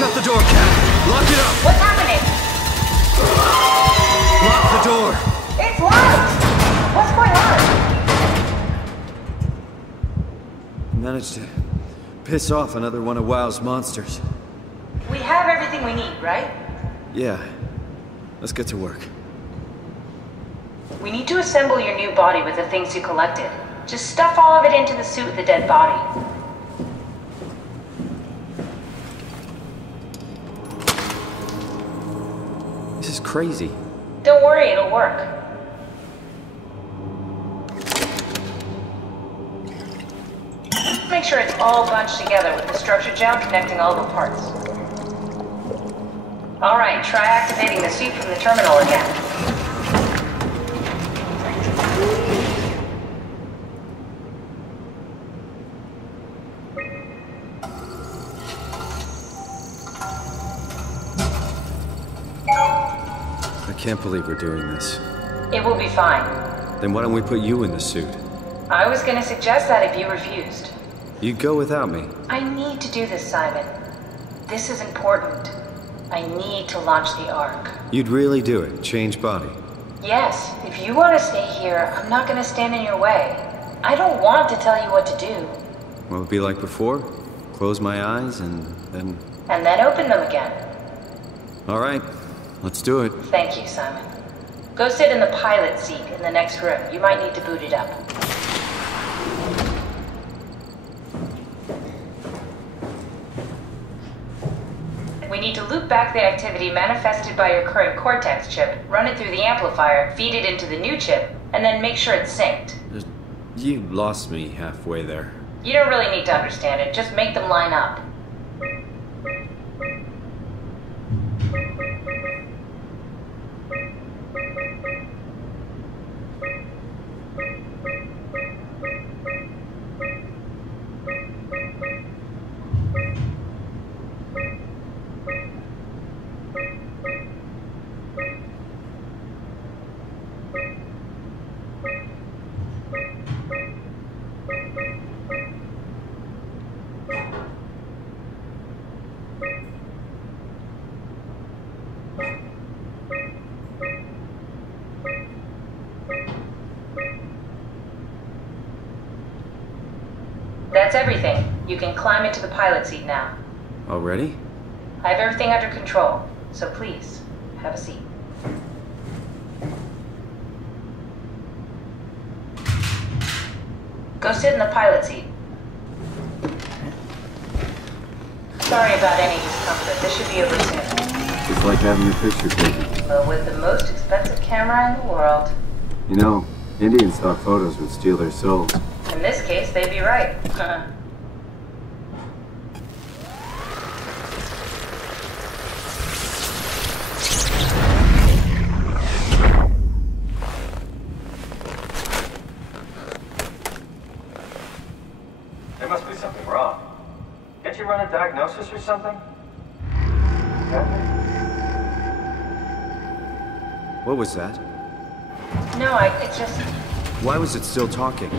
Shut the door, Cat. Lock it up. What's happening? Lock the door. It's locked! What's going on? Managed to piss off another one of WoW's monsters. We have everything we need, right? Yeah. Let's get to work. We need to assemble your new body with the things you collected. Just stuff all of it into the suit with the dead body. This is crazy. Don't worry, it'll work. Make sure it's all bunched together with the structure gel connecting all the parts. Alright, try activating the suit from the terminal again. I can't believe we're doing this. It will be fine. Then why don't we put you in the suit? I was gonna suggest that if you refused. You'd go without me. I need to do this, Simon. This is important. I need to launch the Ark. You'd really do it? Change body? Yes, if you want to stay here, I'm not gonna stand in your way. I don't want to tell you what to do. What would it be like before? Close my eyes and then... And then open them again. Alright, let's do it. Thank you, Simon. Go sit in the pilot seat in the next room. You might need to boot it up. We need to loop back the activity manifested by your current Cortex chip, run it through the amplifier, feed it into the new chip, and then make sure it's synced. You lost me halfway there. You don't really need to understand it, just make them line up. That's everything. You can climb into the pilot seat now. Already? I have everything under control, so please, have a seat. Go sit in the pilot seat. Sorry about any discomfort. This should be over soon. It's like having your picture taken. But with the most expensive camera in the world. You know, Indian stock photos would steal their souls. In this case, they'd be right. There must be something wrong. Can't you run a diagnosis or something? What was that? No, it's just... Why was it still talking?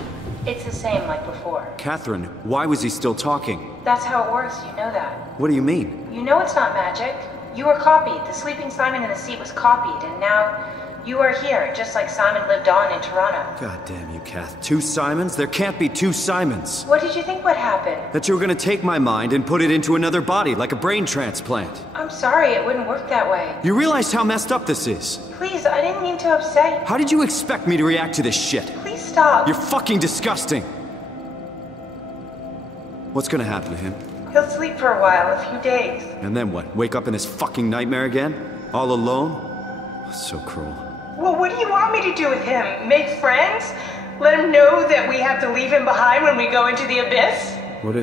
It's the same like before. Catherine, why was he still talking? That's how it works, you know that. What do you mean? You know it's not magic. You were copied. The sleeping Simon in the seat was copied, and now you are here, just like Simon lived on in Toronto. God damn you, Kath. 2 Simons? There can't be 2 Simons. What did you think would happen? That you were gonna take my mind and put it into another body, like a brain transplant. I'm sorry, it wouldn't work that way. You realize how messed up this is? Please, I didn't mean to upset you. How did you expect me to react to this shit? Please stop. You're fucking disgusting. What's gonna happen to him? He'll sleep for a while, a few days. And then what? Wake up in this fucking nightmare again? All alone? So cruel. Well, what do you want me to do with him? Make friends? Let him know that we have to leave him behind when we go into the abyss? What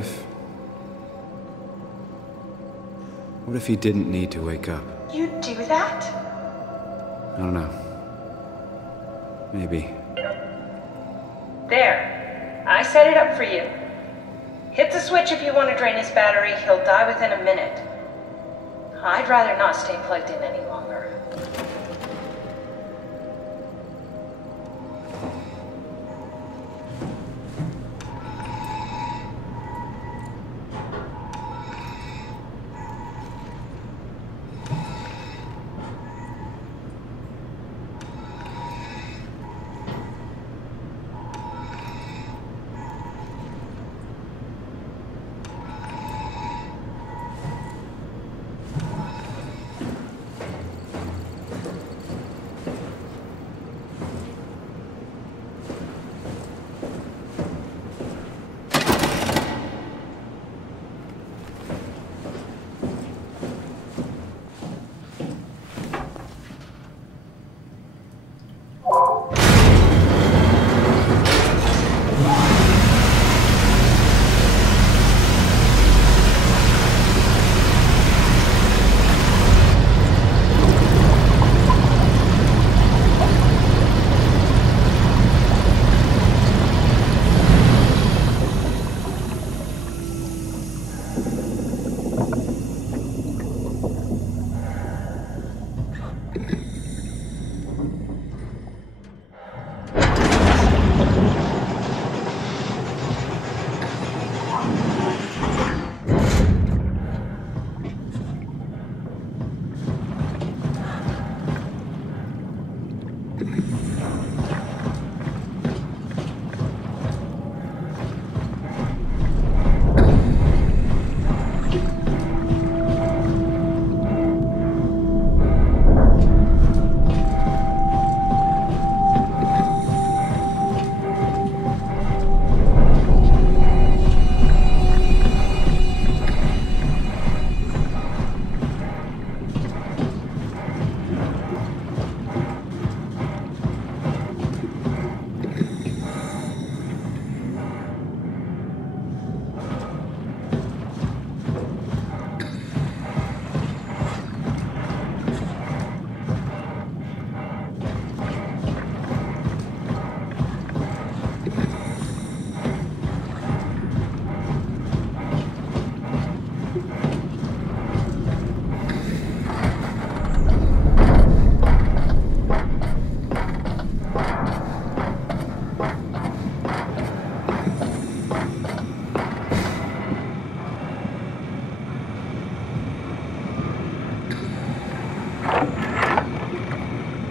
if he didn't need to wake up? You'd do that? I don't know. Maybe. There. I set it up for you. Hit the switch if you want to drain his battery. He'll die within a minute. I'd rather not stay plugged in any longer.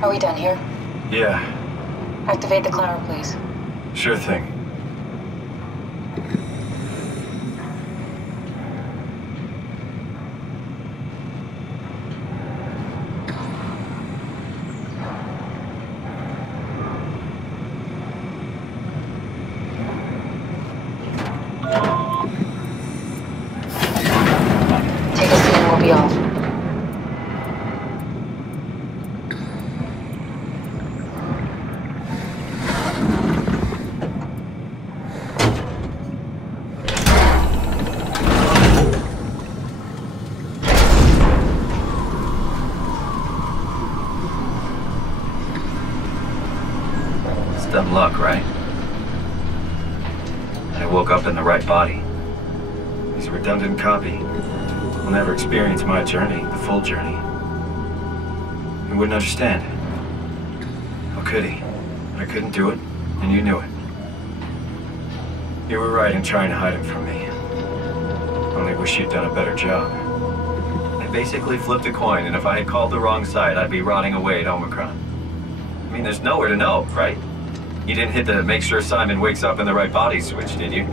Are we done here? Yeah, Activate the climber, please. sure thing. Take a seat and we'll be off. It's dumb luck, right? I woke up in the right body. He's a redundant copy. Will never experience my journey, the full journey. He wouldn't understand. How could he? I couldn't do it, and you knew it. You were right in trying to hide him from me. Only wish you'd done a better job. I basically flipped a coin, and if I had called the wrong side, I'd be rotting away at Omicron. I mean, there's nowhere to know, right? You didn't hit the make sure Simon wakes up in the right body switch, did you?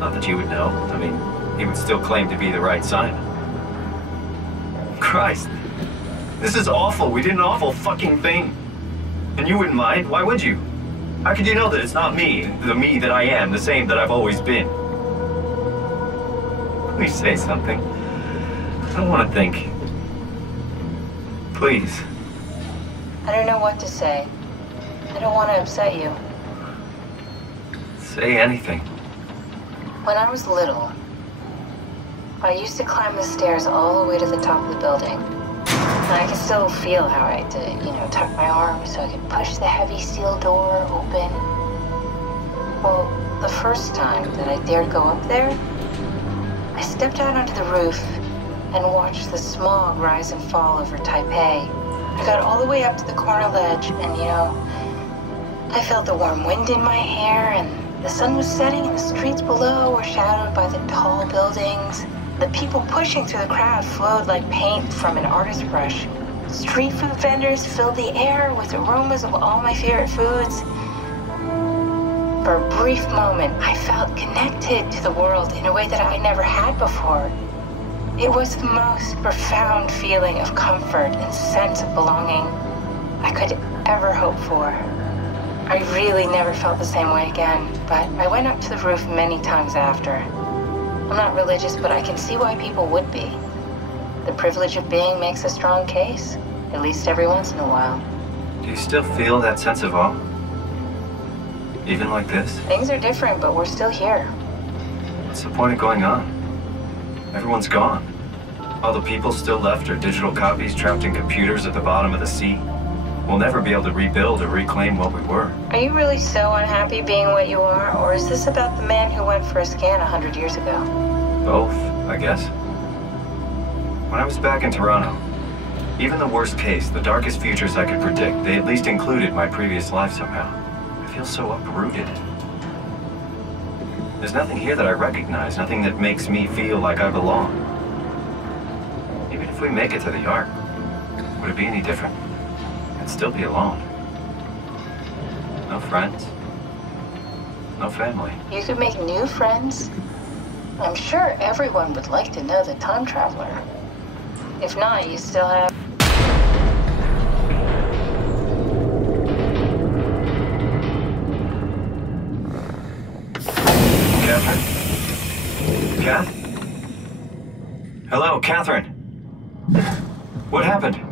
Not that you would know. I mean, he would still claim to be the right Simon. Christ. This is awful. We did an awful fucking thing. And you wouldn't mind? Why would you? How could you know that it's not me, the me that I am, the same that I've always been? Please say something. I don't want to think. Please. I don't know what to say. I don't want to upset you. Say anything. When I was little, I used to climb the stairs all the way to the top of the building. And I can still feel how I had to, tuck my arms so I could push the heavy steel door open. Well, the first time that I dared go up there, I stepped out onto the roof and watched the smog rise and fall over Taipei. I got all the way up to the corner ledge and, I felt the warm wind in my hair, and the sun was setting and the streets below were shadowed by the tall buildings. The people pushing through the crowd flowed like paint from an artist's brush. Street food vendors filled the air with aromas of all my favorite foods. For a brief moment, I felt connected to the world in a way that I never had before. It was the most profound feeling of comfort and sense of belonging I could ever hope for. I really never felt the same way again, but I went up to the roof many times after. I'm not religious, but I can see why people would be. The privilege of being makes a strong case, at least every once in a while. Do you still feel that sense of awe? Even like this? Things are different, but we're still here. What's the point of going on? Everyone's gone. All the people still left are digital copies trapped in computers at the bottom of the sea. We'll never be able to rebuild or reclaim what we were. Are you really so unhappy being what you are, or is this about the man who went for a scan 100 years ago? Both, I guess. When I was back in Toronto, even the worst case, the darkest futures I could predict, they at least included my previous life somehow. I feel so uprooted. There's nothing here that I recognize, nothing that makes me feel like I belong. Even if we make it to the Ark, would it be any different? I'd still be alone. No friends. No family. You could make new friends. I'm sure everyone would like to know the time traveler. If not, you still have... Catherine? Kath? Hello, Catherine. What happened?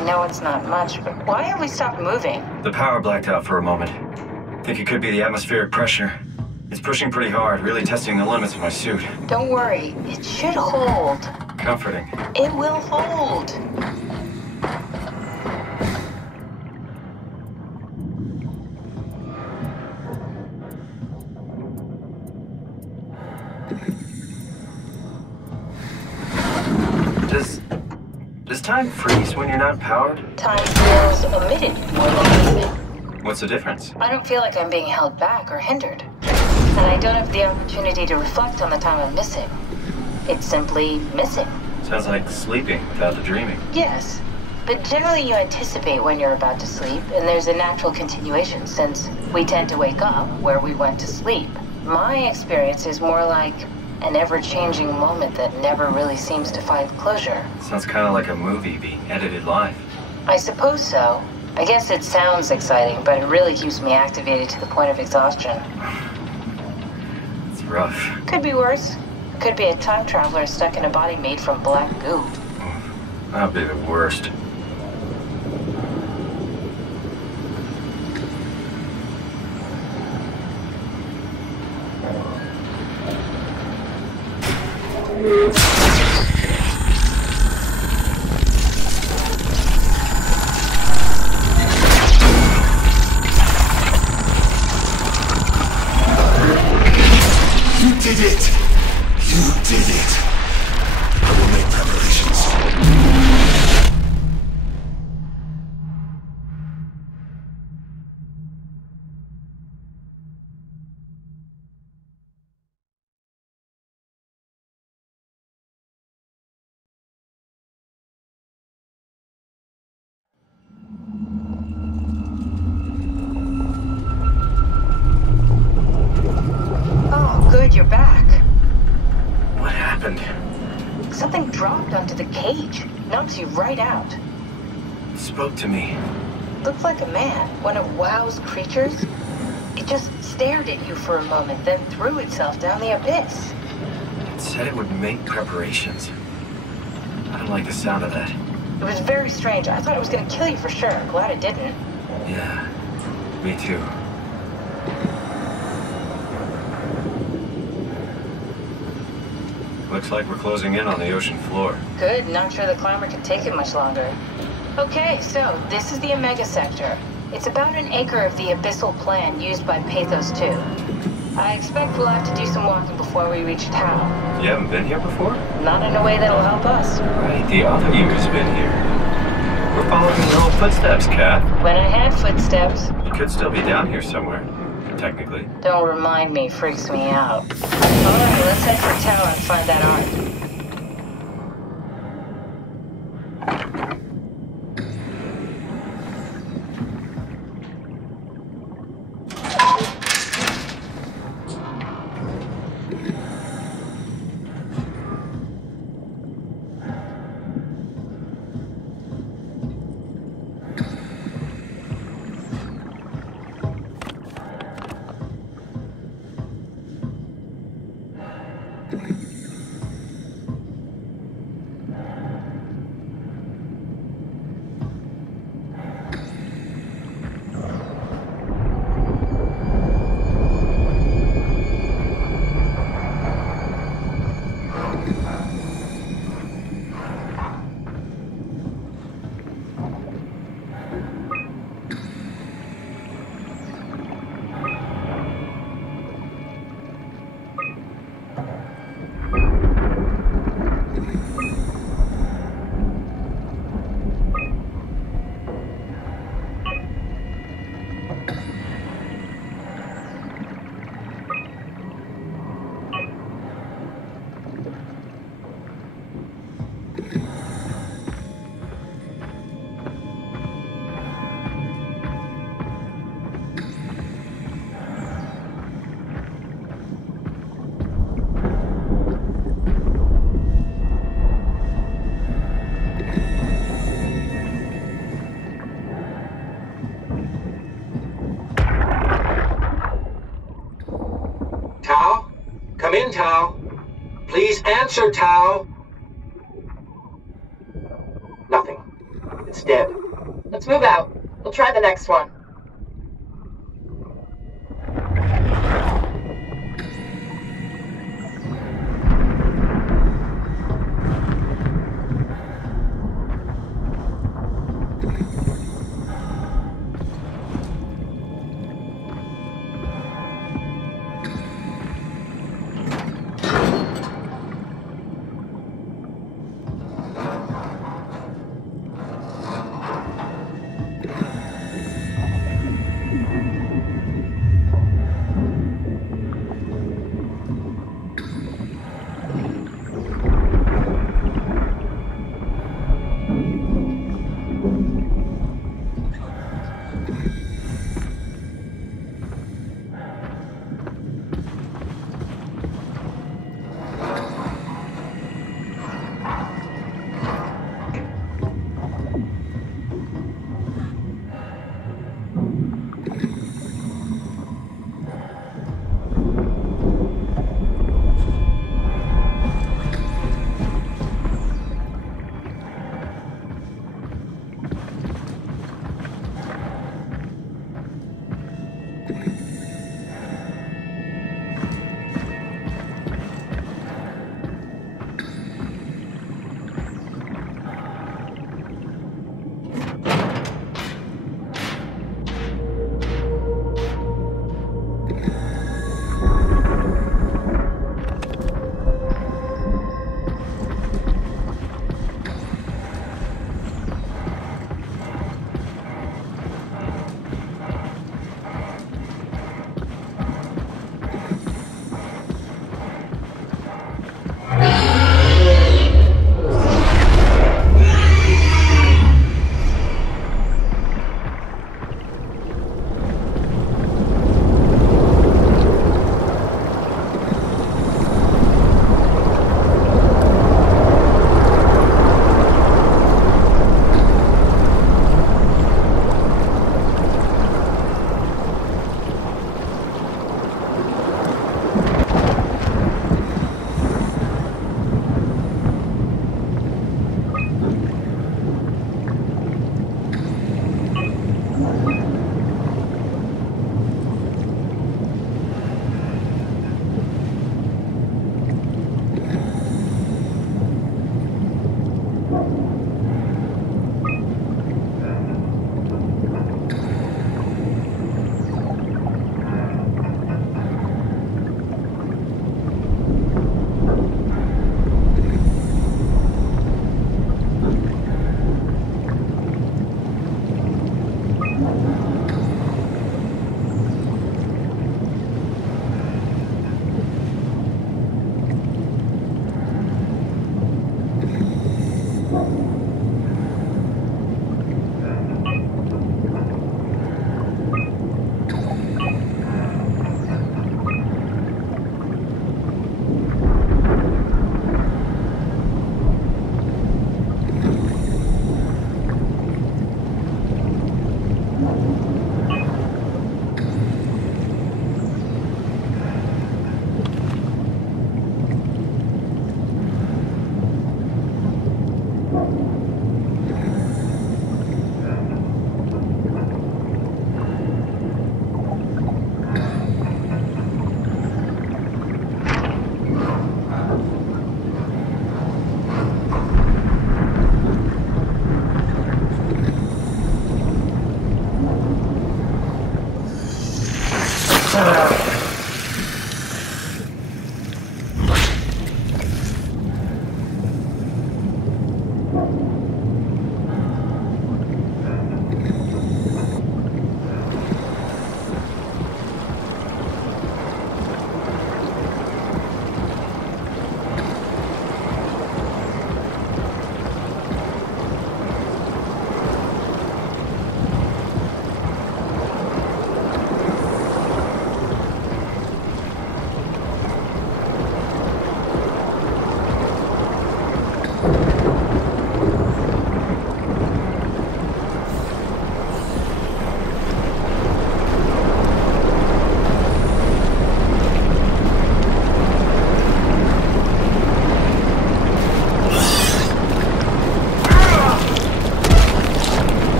I know it's not much, but why have we stopped moving? The power blacked out for a moment. Think it could be the atmospheric pressure. It's pushing pretty hard, really testing the limits of my suit. Don't worry, it should hold. Comforting. It will hold. Does time freeze when you're not powered? Time feels omitted more than anything. What's the difference? I don't feel like I'm being held back or hindered. And I don't have the opportunity to reflect on the time I'm missing. It's simply missing. Sounds like sleeping without the dreaming. Yes, but generally you anticipate when you're about to sleep, and there's a natural continuation since we tend to wake up where we went to sleep. My experience is more like an ever-changing moment that never really seems to find closure. Sounds kind of like a movie being edited live. I suppose so. I guess it sounds exciting, but it really keeps me activated to the point of exhaustion. It's rough. Could be worse. Could be a time traveler stuck in a body made from black goo. That'd be the worst. Good, you're back. What happened? Something dropped onto the cage. Knocks you right out. It spoke to me. Looked like a man, one of WoW's creatures. It just stared at you for a moment, then threw itself down the abyss. It said it would make preparations. I don't like the sound of that. It was very strange. I thought it was going to kill you for sure. Glad it didn't. Yeah, me too. Looks like we're closing in on the ocean floor. Good, not sure the climber can take it much longer. Okay, so this is the Omega Sector. It's about an acre of the abyssal plan used by PATHOS-II. I expect we'll have to do some walking before we reach town. You haven't been here before? Not in a way that'll help us. Right, the other you has been here. We're following your little footsteps, Kat. When I had footsteps. You could still be down here somewhere, technically. Don't remind me, freaks me out. Alright, let's head for town and find that art. Come in, Tao. Please answer, Tao. Nothing. It's dead. Let's move out. We'll try the next one.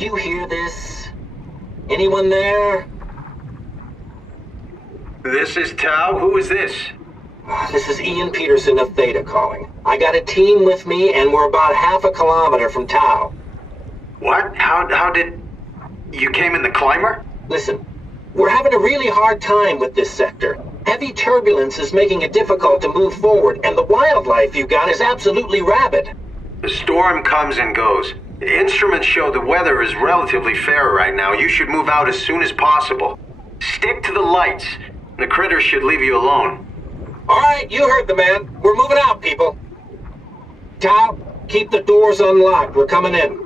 Did you hear this? Anyone there? This is Tau. Who is this? This is Ian Peterson of Theta calling. I got a team with me, and we're about half a kilometer from Tau. What? How did... You came in the climber? Listen, we're having a really hard time with this sector. Heavy turbulence is making it difficult to move forward, and the wildlife you got is absolutely rabid. The storm comes and goes. The instruments show the weather is relatively fair right now. You should move out as soon as possible. Stick to the lights. The critters should leave you alone. All right, you heard the man. We're moving out, people. Tau, keep the doors unlocked. We're coming in.